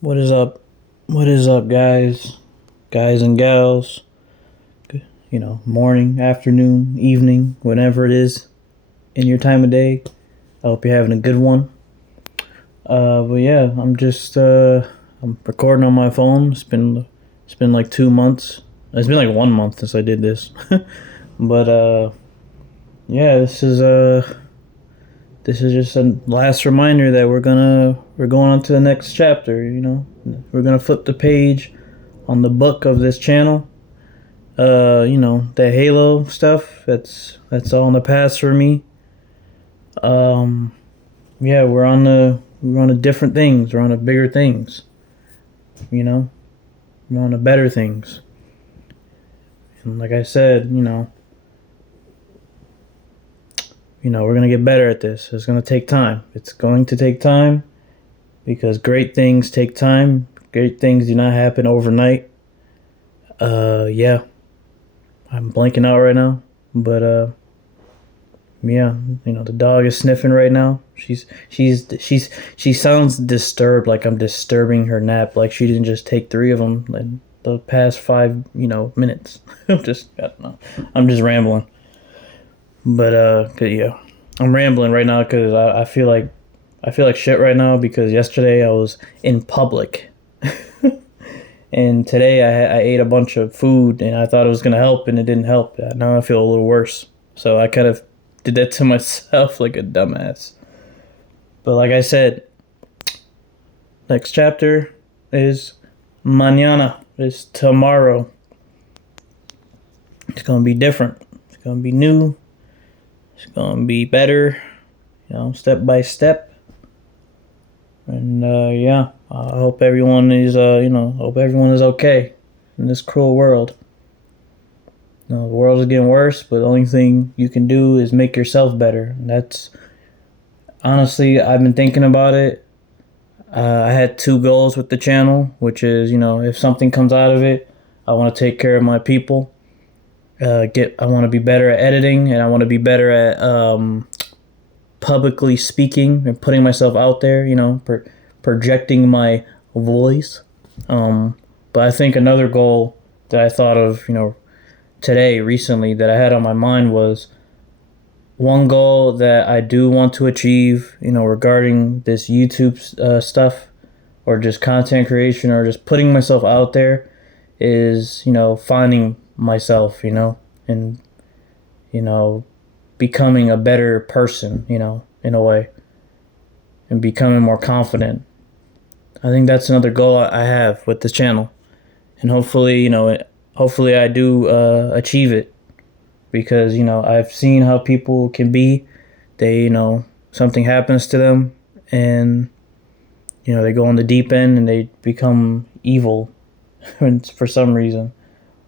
What is up? What is up, guys? Guys and gals. Morning, afternoon, evening, whatever it is in your time of day. I hope you're having a good one. But yeah, I'm recording on my phone. It's been like 2 months. It's been like 1 month since I did this. But yeah, this is just a last reminder that we're going on to the next chapter. We're gonna flip the page on the book of this channel. The Halo stuff. That's all in the past for me. Yeah, we're on to different things. We're on to bigger things. You know, we're on to better things. And like I said, we're gonna get better at this. It's gonna take time. It's going to take time because great things take time. Great things do not happen overnight. Yeah, I'm blanking out right now, but yeah, the dog is sniffing right now. She sounds disturbed, like I'm disturbing her nap, like she didn't just take three of them in the past 5 minutes. I don't know. I'm just rambling, but yeah, I'm rambling right now because I feel like shit right now because yesterday I was in public. And today I ate a bunch of food and I thought it was gonna help and it didn't help. Now I feel a little worse. So I kind of did that to myself like a dumbass. But like I said, next chapter is mañana. Is tomorrow. It's gonna be different. It's gonna be new. It's gonna be better. Step by step. And yeah, I hope everyone is hope everyone is okay in this cruel world. The world is getting worse, but the only thing you can do is make yourself better. And that's honestly, I've been thinking about it. I had two goals with the channel, which is, if something comes out of it, I want to take care of my people. I want to be better at editing, and I want to be better at publicly speaking and putting myself out there, projecting my voice. But I think another goal that I thought of, today, recently, that I had on my mind was one goal that I do want to achieve, regarding this YouTube stuff or just content creation or just putting myself out there is, finding myself, and, becoming a better person, in a way, and becoming more confident. I think that's another goal I have with this channel, and hopefully I do achieve it, because I've seen how people can be. They something happens to them, and they go on the deep end and they become evil, for some reason.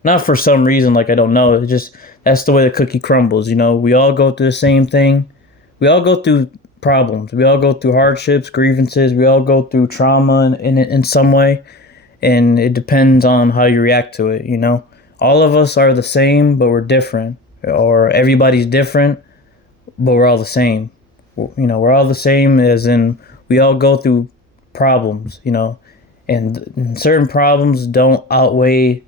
Not for some reason, like I don't know. It's just that's the way the cookie crumbles. We all go through the same thing. We all go through problems. We all go through hardships, grievances. We all go through trauma in some way, and it depends on how you react to it. All of us are the same, but we're different, or everybody's different, but we're all the same. We're all the same, as in we all go through problems. And certain problems don't outweigh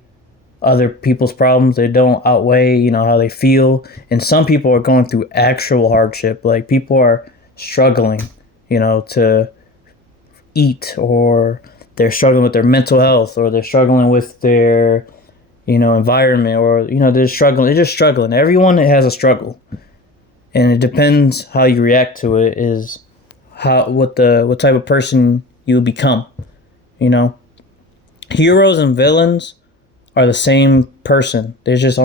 other people's problems. They don't outweigh how they feel. And some people are going through actual hardship, like people are struggling to eat, or they're struggling with their mental health, or they're struggling with their environment, or they're just struggling. Everyone has a struggle, and it depends how you react to it is what type of person you become. Heroes and villains are the same person. There's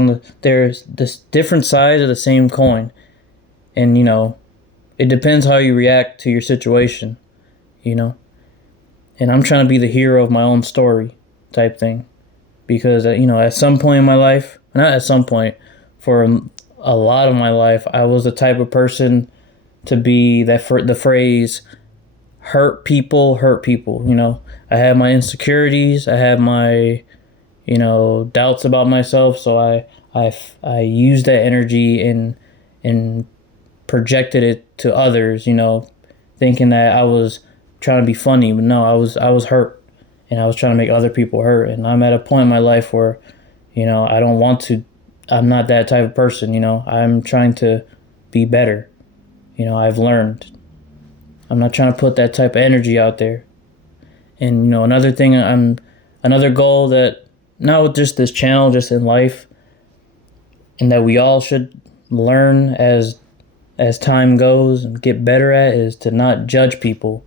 this different sides of the same coin. And it depends how you react to your situation, and I'm trying to be the hero of my own story type thing, because at some point in my life, not at some point, for a lot of my life, I was the type of person to be the phrase hurt people. I had my insecurities, I had my doubts about myself, so I used that energy and projected it to others, thinking that I was trying to be funny, but no, I was hurt, and I was trying to make other people hurt. And I'm at a point in my life where, I don't want to, I'm not that type of person, I'm trying to be better. I've learned. I'm not trying to put that type of energy out there. And, another goal that, not with just this channel, just in life, and that we all should learn as time goes and get better at, is to not judge people,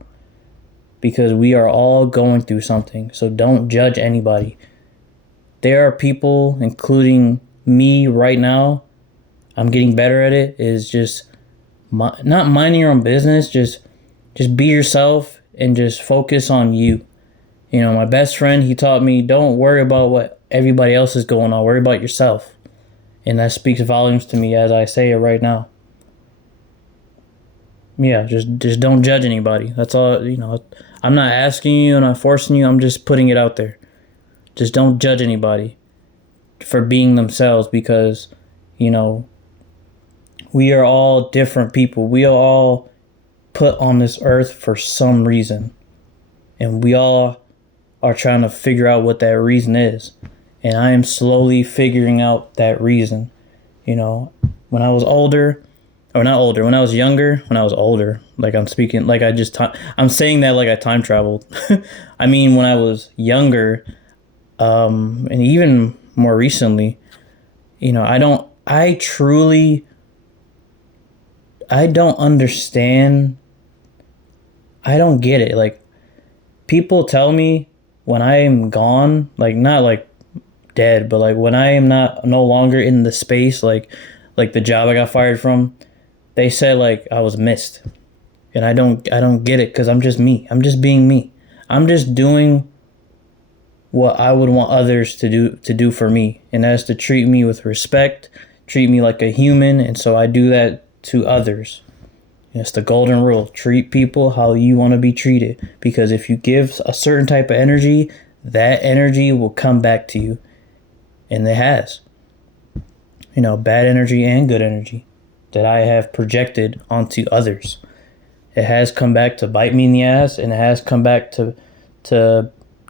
because we are all going through something. So don't judge anybody. There are people, including me right now, I'm getting better at it, is just not minding your own business, just be yourself and just focus on you. My best friend, he taught me, don't worry about what everybody else is going on, worry about yourself. And that speaks volumes to me as I say it right now. Yeah, just don't judge anybody. That's all. I'm not asking you, I'm not forcing you, I'm just putting it out there. Just don't judge anybody for being themselves, because, we are all different people. We are all put on this earth for some reason. And we all are trying to figure out what that reason is. And I am slowly figuring out that reason. When I was older, or not older, when I was younger, when I was older, like I'm speaking, like I'm saying that like I time traveled. I mean, when I was younger, and even more recently, I don't understand. I don't get it. Like, people tell me when I am gone, like not like dead, but like when I am no longer in the space, like the job I got fired from, they said like I was missed. And I don't get it, because I'm just me. I'm just being me. I'm just doing what I would want others to do for me, and that's to treat me with respect, treat me like a human. And so I do that to others. It's the golden rule. Treat people how you want to be treated, because if you give a certain type of energy, that energy will come back to you. And it has. Bad energy and good energy that I have projected onto others. It has come back to bite me in the ass, and it has come back to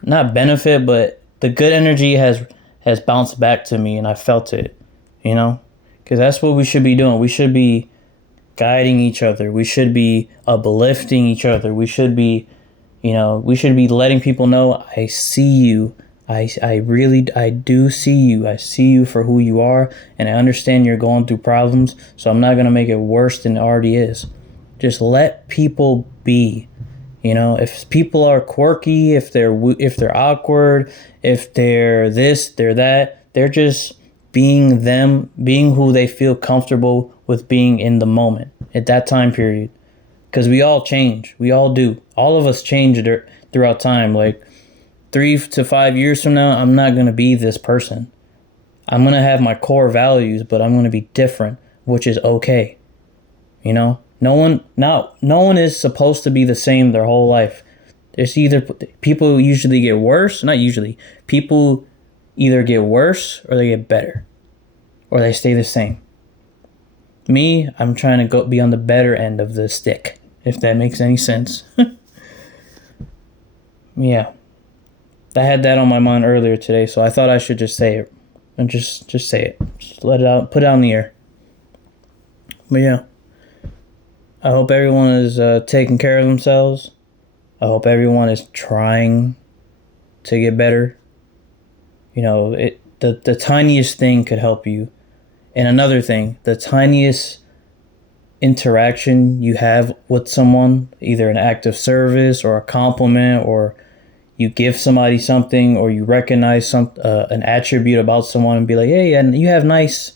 not benefit, but the good energy has bounced back to me, and I felt it, because that's what we should be doing. We should be guiding each other. We should be uplifting each other. We should be, letting people know, I see you. I do see you. I see you for who you are, and I understand you're going through problems, so I'm not going to make it worse than it already is. Just let people be. If people are quirky, if they're awkward, if they're this, they're that, they're just being them, being who they feel comfortable with being in the moment at that time period. Because we all change. We all do. All of us change throughout time. Like 3 to 5 years from now, I'm not going to be this person. I'm going to have my core values, but I'm going to be different, which is okay. No one is supposed to be the same their whole life. There's people usually get worse, not usually. People either get worse or they get better, or they stay the same. Me, I'm trying to be on the better end of the stick, if that makes any sense. Yeah. I had that on my mind earlier today, so I thought I should just say it. And just say it. Just let it out, put it out in the air. But yeah. I hope everyone is taking care of themselves. I hope everyone is trying to get better. The tiniest thing could help you. And another thing, the tiniest interaction you have with someone, either an act of service or a compliment, or you give somebody something, or you recognize an attribute about someone and be like, hey, and you have nice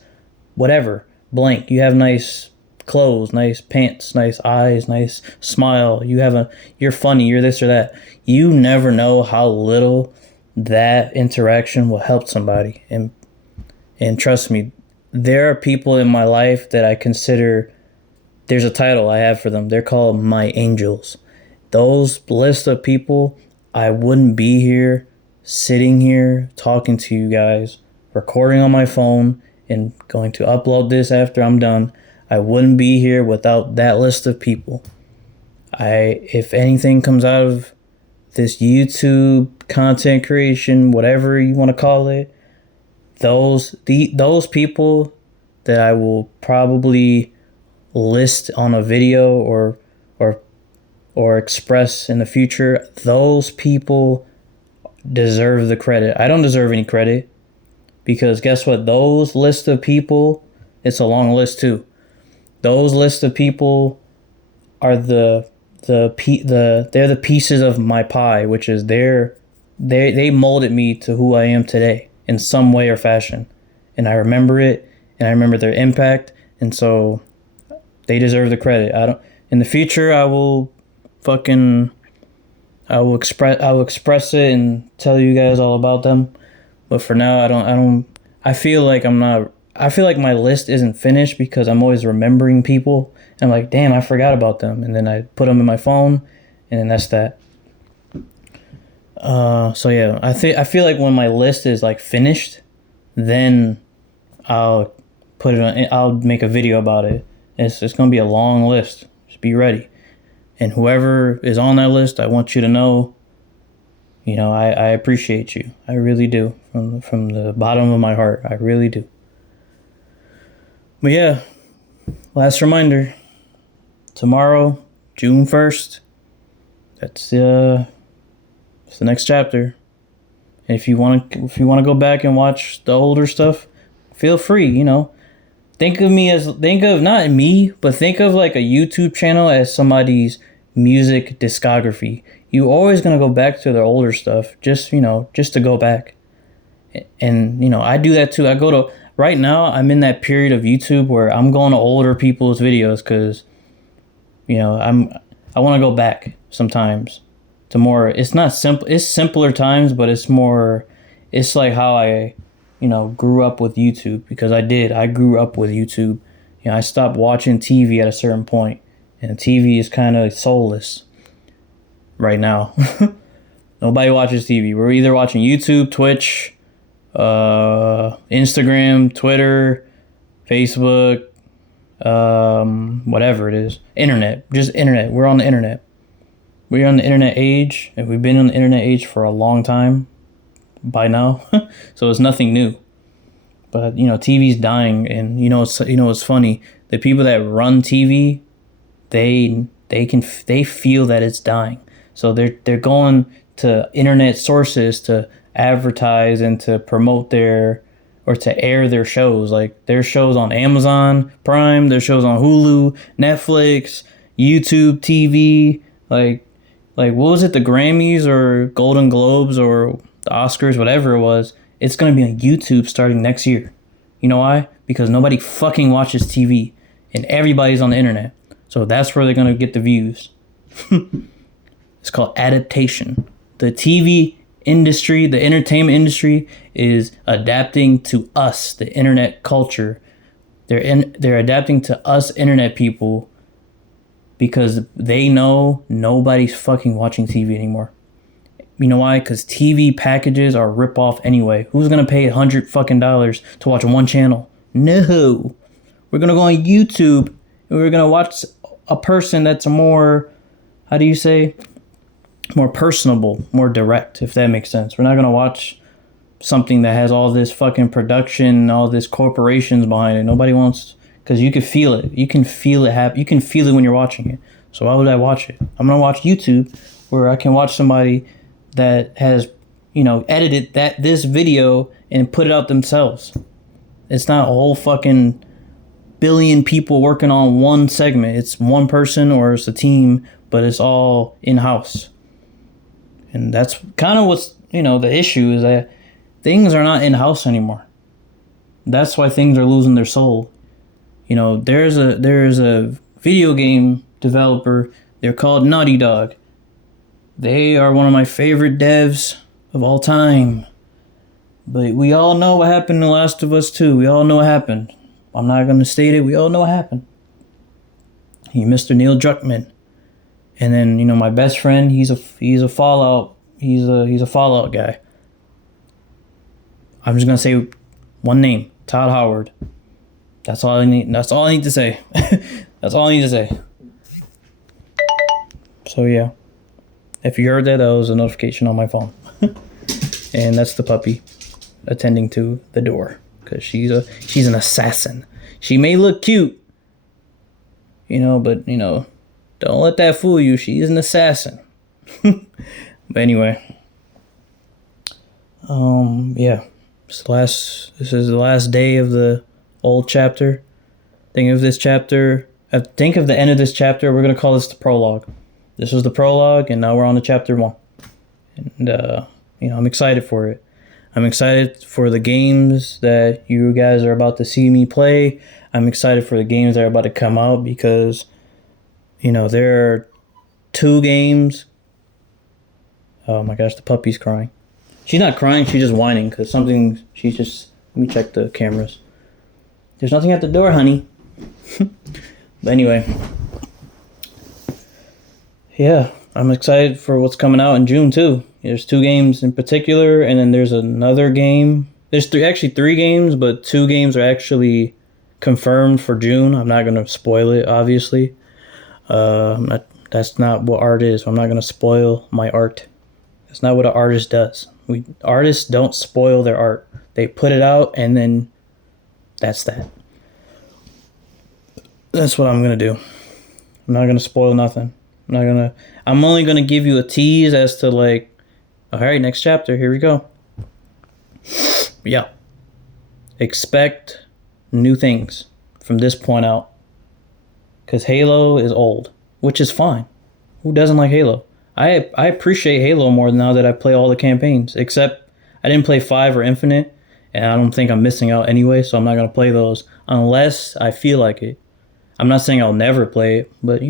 whatever, blank, you have nice clothes, nice pants, nice eyes, nice smile, you're funny, you're this or that. You never know how little that interaction will help somebody. And trust me, there are people in my life that I consider, there's a title I have for them. They're called my angels. Those list of people, I wouldn't be here, sitting here, talking to you guys, recording on my phone, and going to upload this after I'm done. I wouldn't be here without that list of people. If anything comes out of this YouTube content creation, whatever you want to call it, those people that I will probably list on a video or express in the future, those people deserve the credit. I don't deserve any credit, because guess what? Those list of people, it's a long list too. Those list of people are they're the pieces of my pie, which is they molded me to who I am today in some way or fashion. And I remember it, and I remember their impact, and so they deserve the credit. In the future I will express it and tell you guys all about them. But for now, I feel like my list isn't finished, because I'm always remembering people. And I'm like, damn, I forgot about them. And then I put them in my phone, and then that's that. So yeah, I feel like when my list is like finished, then I'll make a video about it. It's going to be a long list. Just be ready. And whoever is on that list, I want you to know, I appreciate you. I really do. From the bottom of my heart, I really do. But yeah, last reminder. Tomorrow, June 1st, that's the next chapter. And if you want to go back and watch the older stuff, feel free, Think of not me, but think of like a YouTube channel as somebody's music discography. You always gonna go back to their older stuff, just to go back. And I do that too. Right now I'm in that period of YouTube where I'm going to older people's videos, because I want to go back sometimes to more. It's not simple. It's simpler times, but it's more. It's like how I grew up with YouTube, because I grew up with YouTube. I stopped watching TV at a certain point, and TV is kind of soulless right now. Nobody watches TV. We're either watching YouTube, Twitch, Instagram, Twitter, Facebook, whatever it is. Internet. Just internet. We're on the internet. We're on the internet age, and we've been on the internet age for a long time by now. So it's nothing new. But TV's dying, and it's funny. The people that run TV, they feel that it's dying. So they're going to internet sources to advertise and to promote to air their shows. Like their shows on Amazon Prime, their shows on Hulu, Netflix, YouTube TV, like what was it, the Grammys or Golden Globes or the Oscars, whatever it was, it's going to be on YouTube starting next year. You know why? Because nobody fucking watches TV, and everybody's on the internet. So that's where they're going to get the views. It's called adaptation. The TV industry, the entertainment industry is adapting to us, the internet culture. They're adapting to us internet people, because they know nobody's fucking watching TV anymore. You know why? Because TV packages are rip-off anyway. Who's going to pay $100 fucking to watch one channel? No. We're going to go on YouTube, and we're going to watch a person that's more, how do you say, more personable, more direct, if that makes sense. We're not going to watch something that has all this fucking production, all this corporations behind it. Nobody wants, because you can feel it. You can feel it happen. You can feel it when you're watching it. So why would I watch it? I'm going to watch YouTube, where I can watch somebody that has, edited this video and put it out themselves. It's not a whole fucking billion people working on one segment. It's one person or it's a team, but it's all in-house. And that's kind of what's, the issue is that things are not in-house anymore. That's why things are losing their soul. There's a video game developer. They're called Naughty Dog. They are one of my favorite devs of all time. But we all know what happened in The Last of Us 2. We all know what happened. I'm not going to state it. We all know what happened. Mr. Neil Druckmann. And then, my best friend, he's a Fallout. He's a Fallout guy. I'm just going to say one name. Todd Howard. That's all I need. That's all I need to say. That's all I need to say. So, yeah. If you heard that, that was a notification on my phone. And that's the puppy attending to the door, because she's an assassin. She may look cute, but don't let that fool you. She's an assassin. But anyway, yeah. This is the last day of the old chapter. Think of the end of this chapter. We're gonna call this the prologue. This was the prologue, and now we're on to chapter 1. And I'm excited for it. I'm excited for the games that you guys are about to see me play. I'm excited for the games that are about to come out, because there are 2 games. Oh my gosh, the puppy's crying. She's not crying, she's just whining because something. Let me check the cameras. There's nothing at the door, honey. But anyway, yeah, I'm excited for what's coming out in June too. There's 2 games in particular, and then there's another game. There's 3 games, but 2 games are actually confirmed for June. I'm not gonna spoil it, obviously. That's not what art is. I'm not gonna spoil my art. That's not what an artist does. Artists don't spoil their art. They put it out, and then that's that. That's what I'm gonna do. I'm not gonna spoil nothing. I'm only gonna give you a tease as to all right, next chapter, here we go. Yeah. Expect new things from this point out. Because Halo is old, which is fine. Who doesn't like Halo? I appreciate Halo more now that I play all the campaigns, except I didn't play 5 or Infinite, and I don't think I'm missing out anyway, so I'm not going to play those unless I feel like it. I'm not saying I'll never play it, but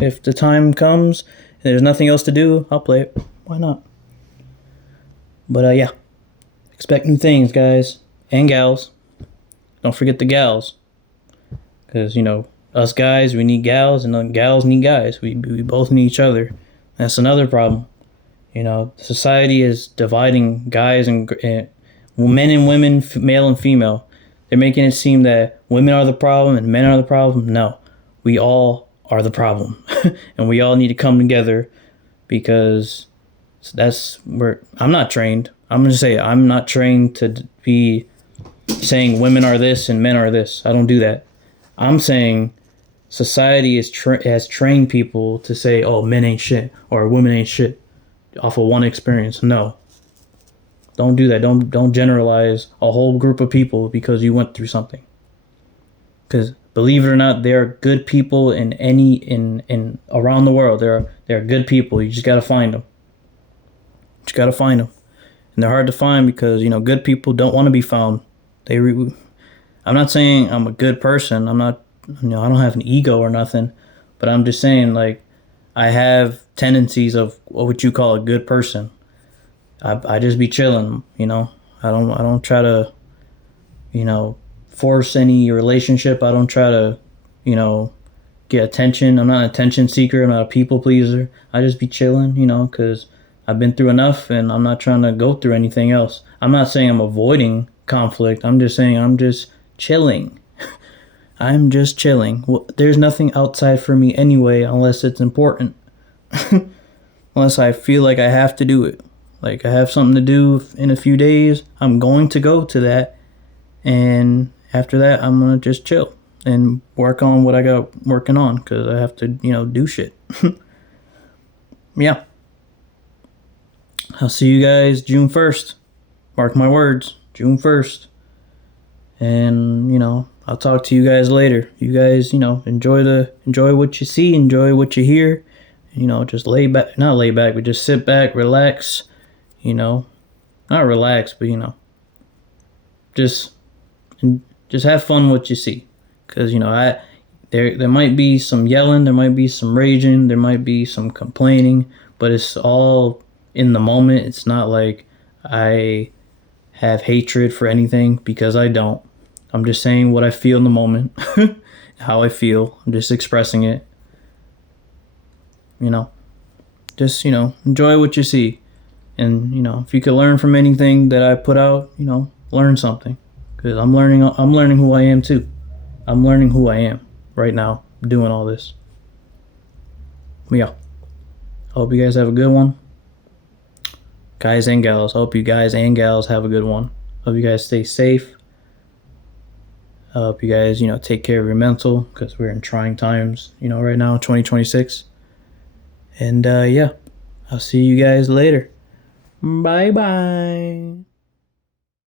if the time comes and there's nothing else to do, I'll play it. Why not? But yeah, expect new things, guys and gals. Don't forget the gals, because us guys, we need gals, and then gals need guys. We both need each other. That's another problem. Society is dividing guys and men and women, male and female. They're making it seem that women are the problem and men are the problem. No, we all are the problem, and we all need to come together, because that's where I'm not trained. I'm going to say I'm not trained to be saying women are this and men are this. I don't do that. I'm saying society has trained people to say, oh, men ain't shit or women ain't shit off of one experience. No. Don't do that. Don't generalize a whole group of people because you went through something. Because believe it or not, there are good people in around the world. There are good people. You just gotta find them. And they're hard to find because good people don't want to be found. I'm not saying I'm a good person. I'm not. I don't have an ego or nothing, but I'm just saying I have tendencies of what you call a good person. I just be chilling, I don't try to, force any relationship. I don't try to, get attention. I'm not an attention seeker. I'm not a people pleaser. I just be chilling, because I've been through enough, and I'm not trying to go through anything else. I'm not saying I'm avoiding conflict. I'm just saying I'm just chilling. I'm just chilling. Well, there's nothing outside for me anyway, unless it's important. Unless I feel like I have to do it. Like I have something to do in a few days, I'm going to go to that. And after that, I'm going to just chill and work on what I got working on, because I have to, do shit. Yeah. I'll see you guys June 1st. Mark my words, June 1st. And, I'll talk to you guys later. You guys, enjoy what you see, enjoy what you hear. Just not lay back, but just sit back, relax. Not relax, but just have fun with what you see. Because there might be some yelling, there might be some raging, there might be some complaining, but it's all in the moment. It's not like I have hatred for anything, because I don't. I'm just saying what I feel in the moment. How I feel. I'm just expressing it. Just enjoy what you see. And if you could learn from anything that I put out, learn something, because I'm learning who I am too. I'm learning who I am right now doing all this. Yeah. I hope you guys have a good one. Guys and gals, I hope you guys and gals have a good one. Hope you guys stay safe. I hope you guys, take care of your mental, because we're in trying times, right now, 2026. And yeah, I'll see you guys later. Bye bye.